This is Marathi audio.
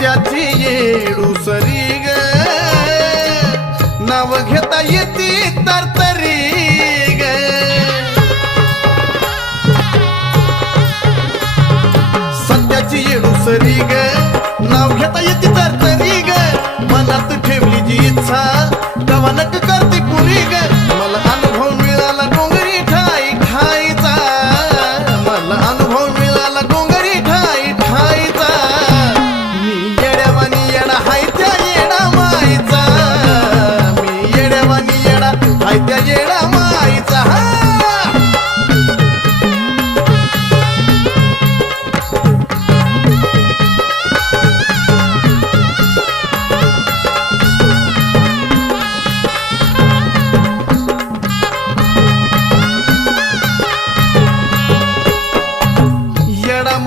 त्याची येडू सरी ग नाव घेता येते तर तरी ग. सत्याची येडू सरी ग नाव घेता येते तर तरी ग. मनात ठेवली जी इच्छा गवानक आयत्या येणा माईचा हा